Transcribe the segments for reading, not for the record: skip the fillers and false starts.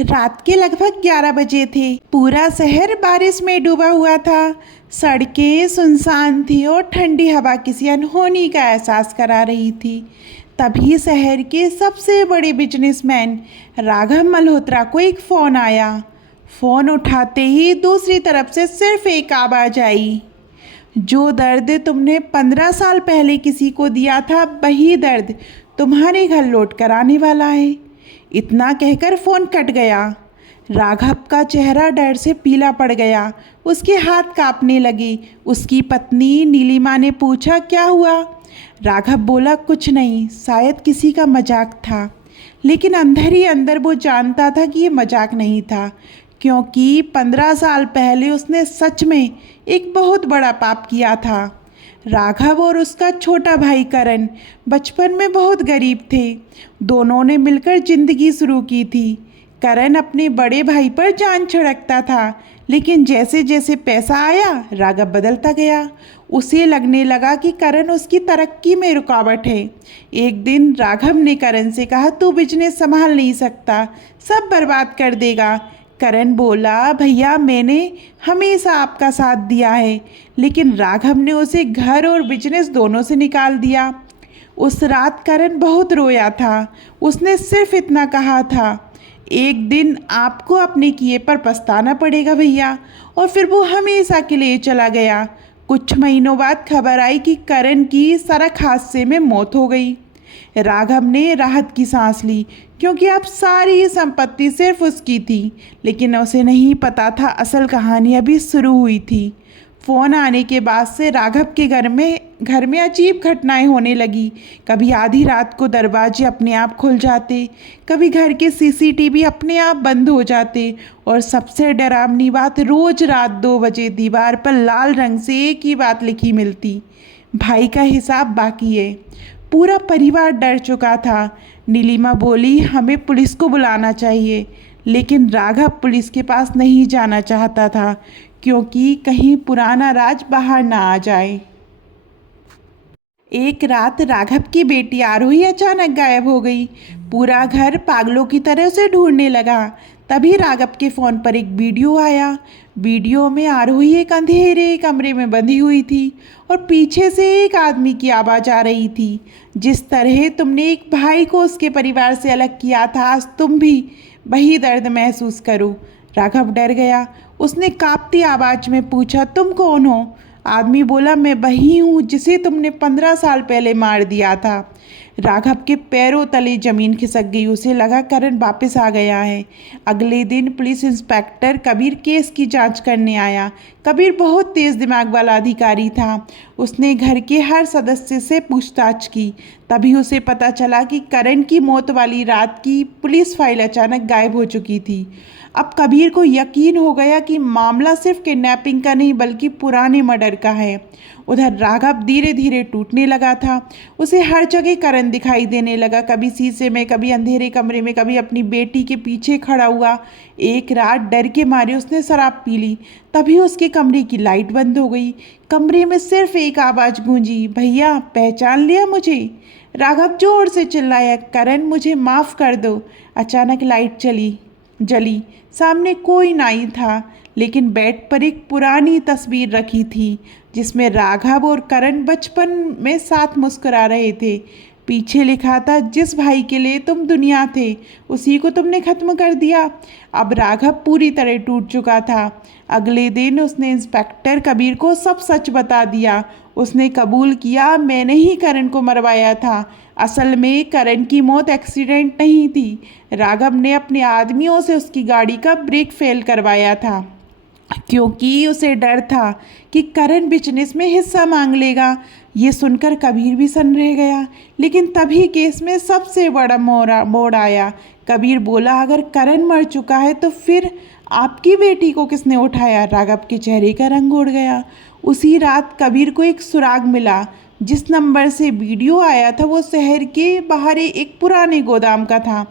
रात के लगभग 11 बजे थे। पूरा शहर बारिश में डूबा हुआ था। सड़कें सुनसान थी और ठंडी हवा किसी अनहोनी का एहसास करा रही थी। तभी शहर के सबसे बड़े बिजनेसमैन राघव मल्होत्रा को एक फ़ोन आया। फ़ोन उठाते ही दूसरी तरफ से सिर्फ एक आवाज़ आई, जो दर्द तुमने 15 साल पहले किसी को दिया था, वही दर्द तुम्हारे घर लौट कर आने वाला है। इतना कहकर फ़ोन कट गया। राघव का चेहरा डर से पीला पड़ गया। उसके हाथ कांपने लगे। उसकी पत्नी नीलिमा ने पूछा, क्या हुआ? राघव बोला, कुछ नहीं, शायद किसी का मजाक था। लेकिन अंदर ही अंदर वो जानता था कि ये मजाक नहीं था, क्योंकि 15 साल पहले उसने सच में एक बहुत बड़ा पाप किया था। राघव और उसका छोटा भाई करण बचपन में बहुत गरीब थे। दोनों ने मिलकर जिंदगी शुरू की थी। करण अपने बड़े भाई पर जान छिड़कता था, लेकिन जैसे जैसे पैसा आया राघव बदलता गया। उसे लगने लगा कि करण उसकी तरक्की में रुकावट है। एक दिन राघव ने करण से कहा, तू बिजनेस संभाल नहीं सकता, सब बर्बाद कर देगा। करण बोला, भैया मैंने हमेशा आपका साथ दिया है। लेकिन राघव ने उसे घर और बिजनेस दोनों से निकाल दिया। उस रात करण बहुत रोया था। उसने सिर्फ इतना कहा था, एक दिन आपको अपने किए पर पछताना पड़ेगा भैया। और फिर वो हमेशा के लिए चला गया। कुछ महीनों बाद खबर आई कि करण की सड़क हादसे में मौत हो गई। राघव ने राहत की सांस ली, क्योंकि अब सारी संपत्ति सिर्फ उसकी थी। लेकिन उसे नहीं पता था असल कहानी अभी शुरू हुई थी। फ़ोन आने के बाद से राघव के घर में अजीब घटनाएं होने लगी। कभी आधी रात को दरवाजे अपने आप खुल जाते, कभी घर के सीसीटीवी अपने आप बंद हो जाते, और सबसे डरावनी बात, रोज़ रात 2 बजे दीवार पर लाल रंग से एक ही बात लिखी मिलती, भाई का हिसाब बाकी है। पूरा परिवार डर चुका था। नीलिमा बोली, हमें पुलिस को बुलाना चाहिए। लेकिन राघव पुलिस के पास नहीं जाना चाहता था, क्योंकि कहीं पुराना राज बाहर ना आ जाए। एक रात राघव की बेटी आरोही अचानक गायब हो गई। पूरा घर पागलों की तरह उसे ढूंढने लगा। तभी राघव के फ़ोन पर एक वीडियो आया। वीडियो में आरोही एक अंधेरे कमरे में बंधी हुई थी और पीछे से एक आदमी की आवाज़ आ रही थी, जिस तरह तुमने एक भाई को उसके परिवार से अलग किया था, आज तुम भी वही दर्द महसूस करो। राघव डर गया। उसने कांपती आवाज़ में पूछा, तुम कौन हो? आदमी बोला, मैं वही हूँ जिसे तुमने 15 साल पहले मार दिया था। राघव के पैरों तले जमीन खिसक गई। उसे लगा करण वापस आ गया है। अगले दिन पुलिस इंस्पेक्टर कबीर केस की जांच करने आया। कबीर बहुत तेज़ दिमाग वाला अधिकारी था। उसने घर के हर सदस्य से पूछताछ की। तभी उसे पता चला कि करण की मौत वाली रात की पुलिस फाइल अचानक गायब हो चुकी थी। अब कबीर को यकीन हो गया कि मामला सिर्फ किडनैपिंग का नहीं बल्कि पुराने मर्डर का है। उधर राघव धीरे धीरे टूटने लगा था। उसे हर जगह करण दिखाई देने लगा, कभी शीशे में, कभी अंधेरे कमरे में, कभी अपनी बेटी के पीछे खड़ा हुआ। एक रात डर के मारे उसने शराब पी ली। तभी उसके कमरे की लाइट बंद हो गई। कमरे में सिर्फ एक आवाज़ गूंजी, भैया पहचान लिया मुझे? राघव जोर से चिल्लाया, करण मुझे माफ़ कर दो। अचानक लाइट जली। सामने कोई नहीं था, लेकिन बेड पर एक पुरानी तस्वीर रखी थी, जिसमें राघव और करण बचपन में साथ मुस्कुरा रहे थे। पीछे लिखा था, जिस भाई के लिए तुम दुनिया थे, उसी को तुमने ख़त्म कर दिया। अब राघव पूरी तरह टूट चुका था। अगले दिन उसने इंस्पेक्टर कबीर को सब सच बता दिया। उसने कबूल किया, मैंने ही करण को मरवाया था। असल में करण की मौत एक्सीडेंट नहीं थी। राघव ने अपने आदमियों से उसकी गाड़ी का ब्रेक फेल करवाया था, क्योंकि उसे डर था कि करण बिजनेस में हिस्सा मांग लेगा। ये सुनकर कबीर भी सन्न रह गया। लेकिन तभी केस में सबसे बड़ा मोड़ आया। कबीर बोला, अगर करण मर चुका है तो फिर आपकी बेटी को किसने उठाया? राघव के चेहरे का रंग उड़ गया। उसी रात कबीर को एक सुराग मिला। जिस नंबर से वीडियो आया था वो शहर के बाहर एक पुराने गोदाम का था।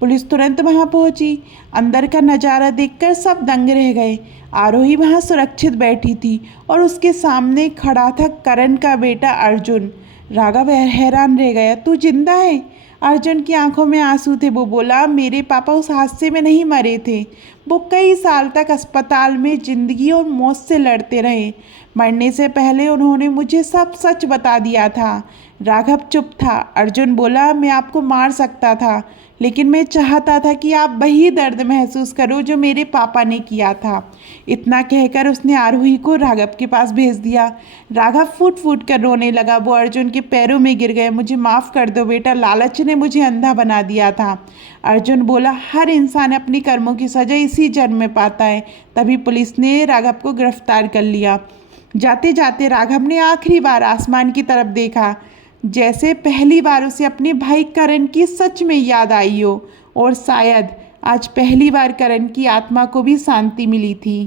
पुलिस तुरंत वहां पहुंची। अंदर का नज़ारा देखकर सब दंग रह गए। आरोही वहां सुरक्षित बैठी थी और उसके सामने खड़ा था करण का बेटा अर्जुन। राघव हैरान रह गया, तू जिंदा है? अर्जुन की आंखों में आंसू थे। वो बोला, मेरे पापा उस हादसे में नहीं मरे थे। वो कई साल तक अस्पताल में जिंदगी और मौत से लड़ते रहे। मरने से पहले उन्होंने मुझे सब सच बता दिया था। राघव चुप था। अर्जुन बोला, मैं आपको मार सकता था, लेकिन मैं चाहता था कि आप वही दर्द महसूस करो जो मेरे पापा ने किया था। इतना कहकर उसने आरोही को राघव के पास भेज दिया। राघव फूट फूट कर रोने लगा। वो अर्जुन के पैरों में गिर गए। मुझे माफ़ कर दो बेटा, लालच ने मुझे अंधा बना दिया था। अर्जुन बोला, हर इंसान अपनी कर्मों की सजा इसी जन्म में पाता है। तभी पुलिस ने राघव को गिरफ्तार कर लिया। जाते जाते राघव ने आखिरी बार आसमान की तरफ देखा, जैसे पहली बार उसे अपने भाई करण की सच में याद आई हो। और शायद आज पहली बार करण की आत्मा को भी शांति मिली थी।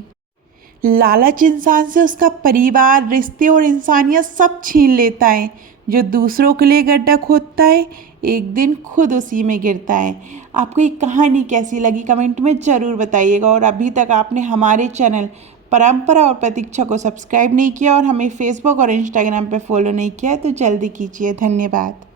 लालच इंसान से उसका परिवार, रिश्ते और इंसानियत सब छीन लेता है। जो दूसरों के लिए गड्ढा खोदता है, एक दिन खुद उसी में गिरता है। आपको ये कहानी कैसी लगी कमेंट में ज़रूर बताइएगा। और अभी तक आपने हमारे चैनल परंपरा और प्रतीक्षा को सब्सक्राइब नहीं किया और हमें फेसबुक और इंस्टाग्राम पर फॉलो नहीं किया है तो जल्दी कीजिए। धन्यवाद।